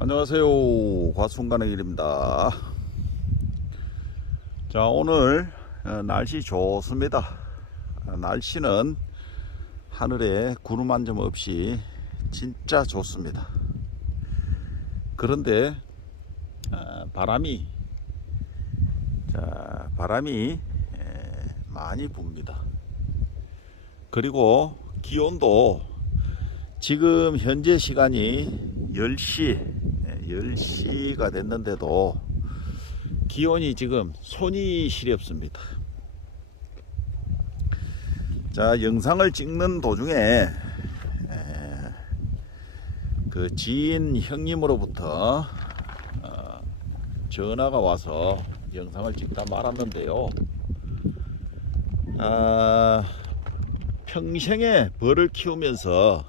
안녕하세요. 과순간의 길입니다. 자, 오늘 어, 날씨 좋습니다. 어, 날씨는 하늘에 구름 한 점 없이 진짜 좋습니다. 그런데 어, 바람이 자, 바람이 에, 많이 붑니다. 그리고 기온도 지금 현재 시간이 10시, 10시가 됐는데도 기온이 지금 손이 시렵습니다. 자, 영상을 찍는 도중에 에, 그 지인 형님으로부터 어, 전화가 와서 영상을 찍다 말았는데요. 아, 평생에 벌을 키우면서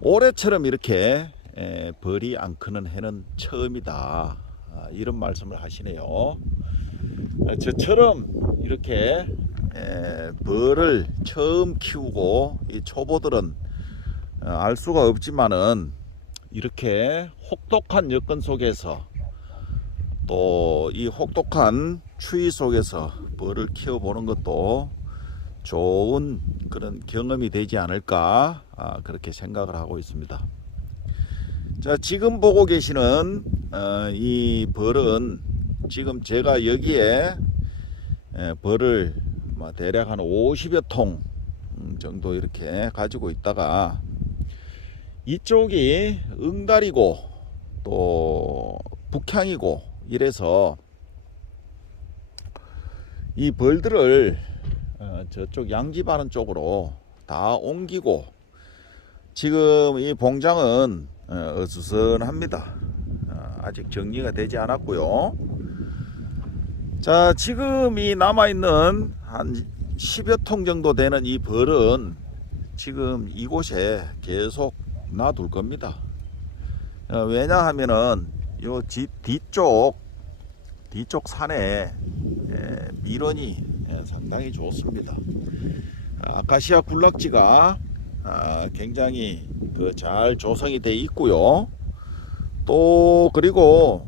올해처럼 이렇게 에, 벌이 안 크는 해는 처음이다. 아, 이런 말씀을 하시네요. 아, 저처럼 이렇게 에, 벌을 처음 키우고 이 초보들은 어, 알 수가 없지만은 이렇게 혹독한 여건 속에서 또 이 혹독한 추위 속에서 벌을 키워보는 것도 좋은 그런 경험이 되지 않을까 아, 그렇게 생각을 하고 있습니다. 자 지금 보고 계시는 어, 이 벌은 지금 제가 여기에 에, 벌을 뭐 대략 한 50여 통 음, 정도 이렇게 가지고 있다가 이쪽이 응달이고 또 북향이고 이래서 이 벌들을 어, 저쪽 양지바른 쪽으로 다 옮기고 지금 이 봉장은 어, 어수선합니다. 어, 아직 정리가 되지 않았고요. 자, 지금 이 남아있는 한 10여 통 정도 되는 이 벌은 지금 이곳에 계속 놔둘 겁니다. 어, 왜냐하면은 요집 뒤쪽 뒤쪽 산에 에, 밀원이 에, 상당히 좋습니다. 아, 아카시아 군락지가 아, 굉장히 그 잘 조성이 돼 있고요. 또 그리고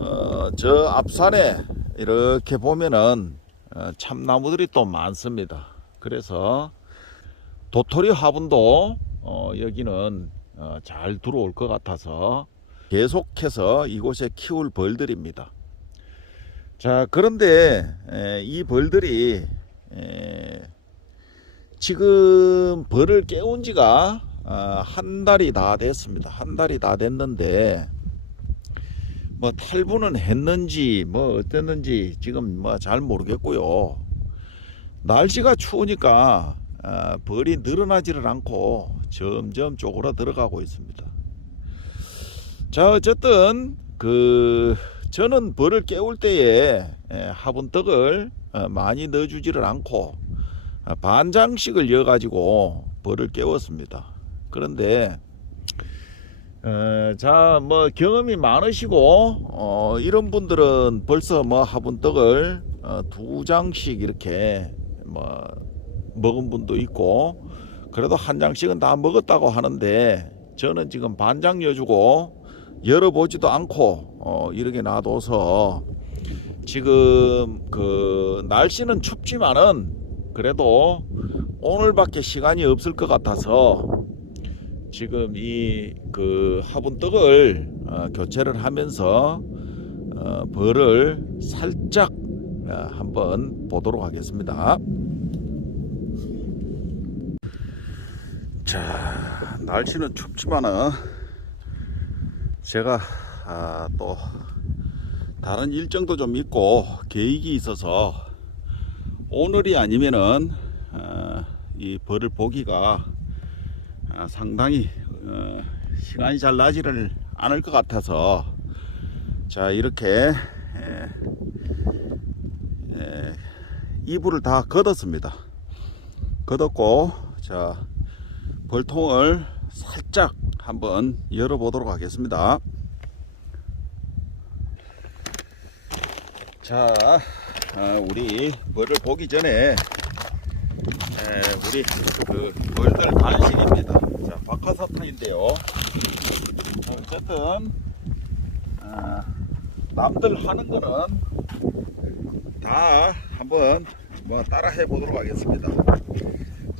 어, 저 앞산에 이렇게 보면은 어, 참나무들이 또 많습니다. 그래서 도토리 화분도 어, 여기는 어, 잘 들어올 것 같아서 계속해서 이곳에 키울 벌들입니다. 자, 그런데 에, 이 벌들이 에, 지금 벌을 깨운 지가 아, 한 달이 다 됐습니다. 한 달이 다 됐는데 뭐 탈부는 했는지 뭐 어땠는지 지금 뭐 잘 모르겠고요. 날씨가 추우니까 아, 벌이 늘어나지를 않고 점점 쪼그라 들어가고 있습니다. 자 어쨌든 그 저는 벌을 깨울 때에 에, 화분떡을 어, 많이 넣어주지를 않고 아, 반장씩을 이어가지고 벌을 깨웠습니다. 그런데 어, 자, 뭐 경험이 많으시고 어, 이런 분들은 벌써 뭐 화분떡을 어, 두 장씩 이렇게 뭐 먹은 분도 있고 그래도 한 장씩은 다 먹었다고 하는데 저는 지금 반장 여주고 열어보지도 않고 어, 이렇게 놔둬서 지금 그 날씨는 춥지만은 그래도 오늘밖에 시간이 없을 것 같아서 지금 이 그 화분떡을 어, 교체를 하면서 어, 벌을 살짝 어, 한번 보도록 하겠습니다. 자, 날씨는 춥지만은 제가 아, 또 다른 일정도 좀 있고 계획이 있어서 오늘이 아니면은 어, 이 벌을 보기가 아, 상당히 어, 시간이 잘 나지를 않을 것 같아서 자 이렇게 에, 에, 이불을 다 걷었습니다. 걷었고 자 벌통을 살짝 한번 열어보도록 하겠습니다. 자, 어, 우리 벌을 보기 전에 에, 우리 그 벌들 간식입니다. 자, 박하사탕인데요. 자, 어쨌든 아, 남들 하는 거는 다 한번 뭐 따라 해보도록 하겠습니다.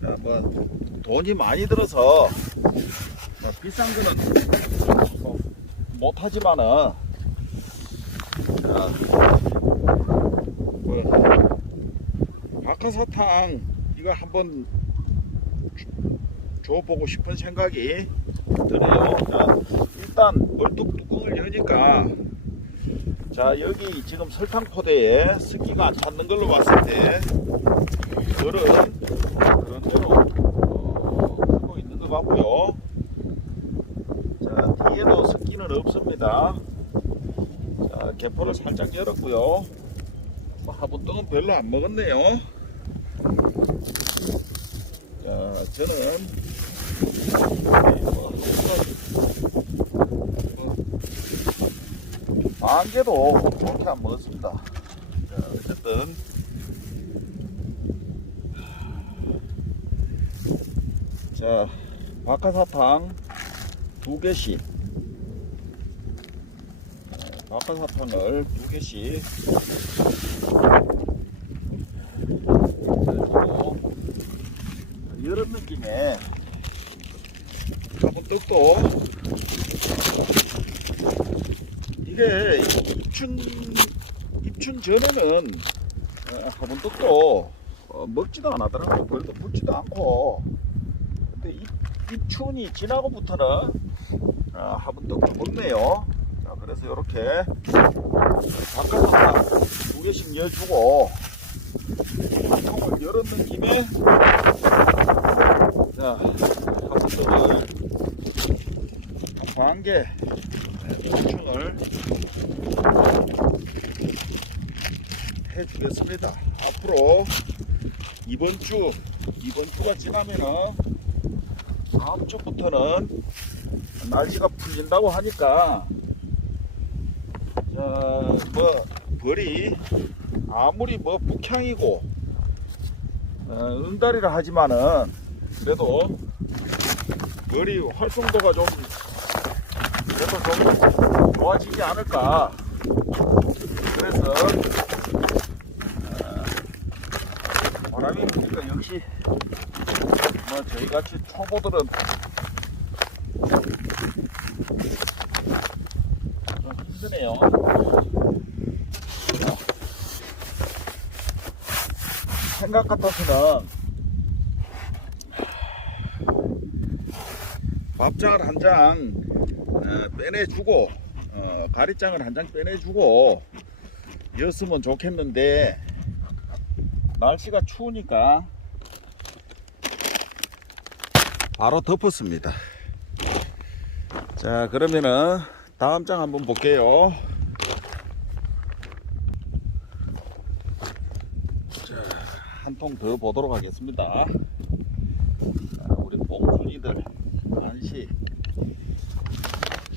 자, 뭐 돈이 많이 들어서 뭐 비싼 거는 뭐 못하지만은 자, 뭐 박하사탕 이거 한번 줘보고 싶은 생각이 드네요. 자, 일단 벌뚝 뚜껑을 여니까 자 여기 지금 설탕 포대에 습기가 안 찼는 걸로 봤을 때 열은 그런 대로 어, 하고 있는 것 같고요. 자 뒤에도 습기는 없습니다. 자 개포를 살짝 열었고요. 뭐 화분떡은 별로 안 먹었네요. 자 저는 뭐, 만 개도 그렇게 안 먹었습니다. 자, 어쨌든. 자 박하사탕 두 개씩. 자, 박하사탕을 두 개씩 그리고 이런 느낌의 화분 떡도 이게 입춘 입춘 전에는 어, 화분 떡도 어, 먹지도 않았더라고 별도 묻지도 않고. 근데 입, 입춘이 지나고부터는 어, 화분 떡도 먹네요. 자 그래서 이렇게 바깥에다 두 개씩 열주고 한 통을 열었는 김에 자 화분떡을 반개 보충을 해주겠습니다. 앞으로 이번 주 이번 주가 지나면은 다음 주부터는 날씨가 풀린다고 하니까 자뭐 벌이 아무리 뭐 북향이고 어, 응달이라 하지만은 그래도 벌이 활성도가 좀 그래서 좀 좋아지지 않을까. 그래서 어, 바람이 부니까 역시 뭐 저희 같이 초보들은 좀 힘드네요. 생각 같아서는 밥장을 한장 어, 빼내주고 어, 가리장을 한 장 빼내주고 였으면 좋겠는데 날씨가 추우니까 바로 덮었습니다. 자 그러면은 다음 장 한번 볼게요. 한 통 더 보도록 하겠습니다. 자, 우리 봉순이들 한시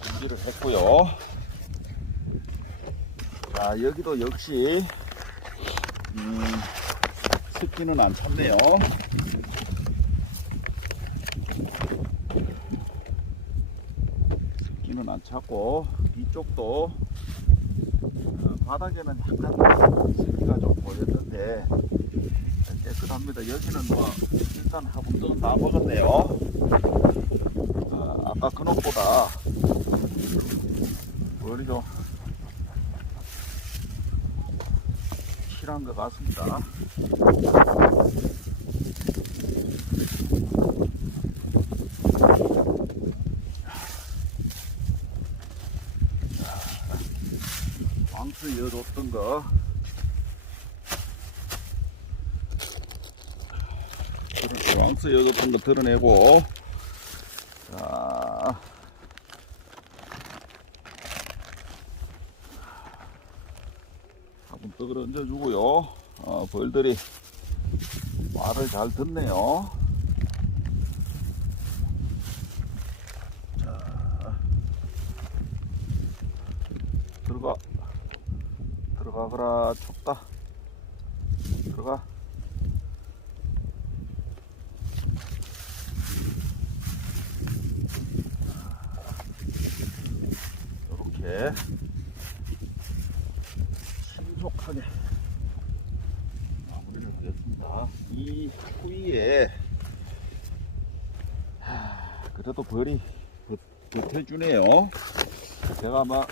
준비를 했고요. 자 여기도 역시 음, 습기는 안 찼네요. 습기는 안 찼고 이쪽도 어, 바닥에는 약간 습기가 좀 보였는데 합니다. 여기는 뭐 일단 화분도 다 먹었네요. 아, 아까 그놈보다 머리 좀 실한 것 같습니다. 왕수 이어줬던 거 왕수 이어줬던 거 드러내고 자 한번 떡을 얹어주고요. 어, 벌들이 말을 잘 듣네요. 자, 들어가, 들어가거라 춥다. 들어가. 신속하게 마무리를 하겠습니다. 이 후위에 하, 그래도 벌이 버- 버텨주네요. 제가 아마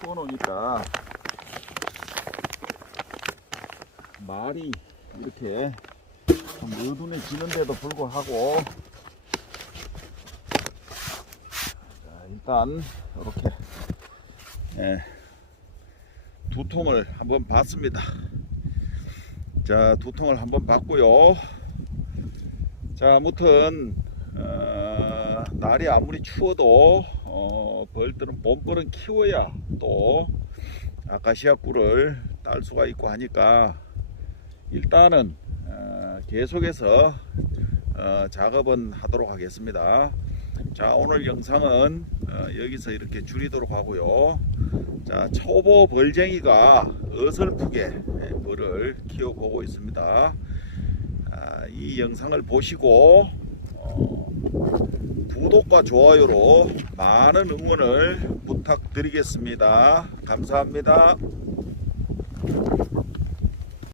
추워놓으니까 말이 이렇게 좀 어두워지는데도 불구하고 자, 일단 이렇게 예, 두 통을 한번 봤습니다. 자, 두 통을 한번 봤고요. 자, 아무튼 어, 날이 아무리 추워도 어, 벌들은 봄벌은 키워야 또 아카시아 꿀을 딸 수가 있고 하니까 일단은 어, 계속해서 어, 작업은 하도록 하겠습니다. 자 오늘 영상은 어, 여기서 이렇게 줄이도록 하고요. 자 초보 벌쟁이가 어설프게 예, 벌을 키워보고 있습니다. 아, 이 영상을 보시고 어, 구독과 좋아요로 많은 응원을 부탁드리겠습니다. 감사합니다.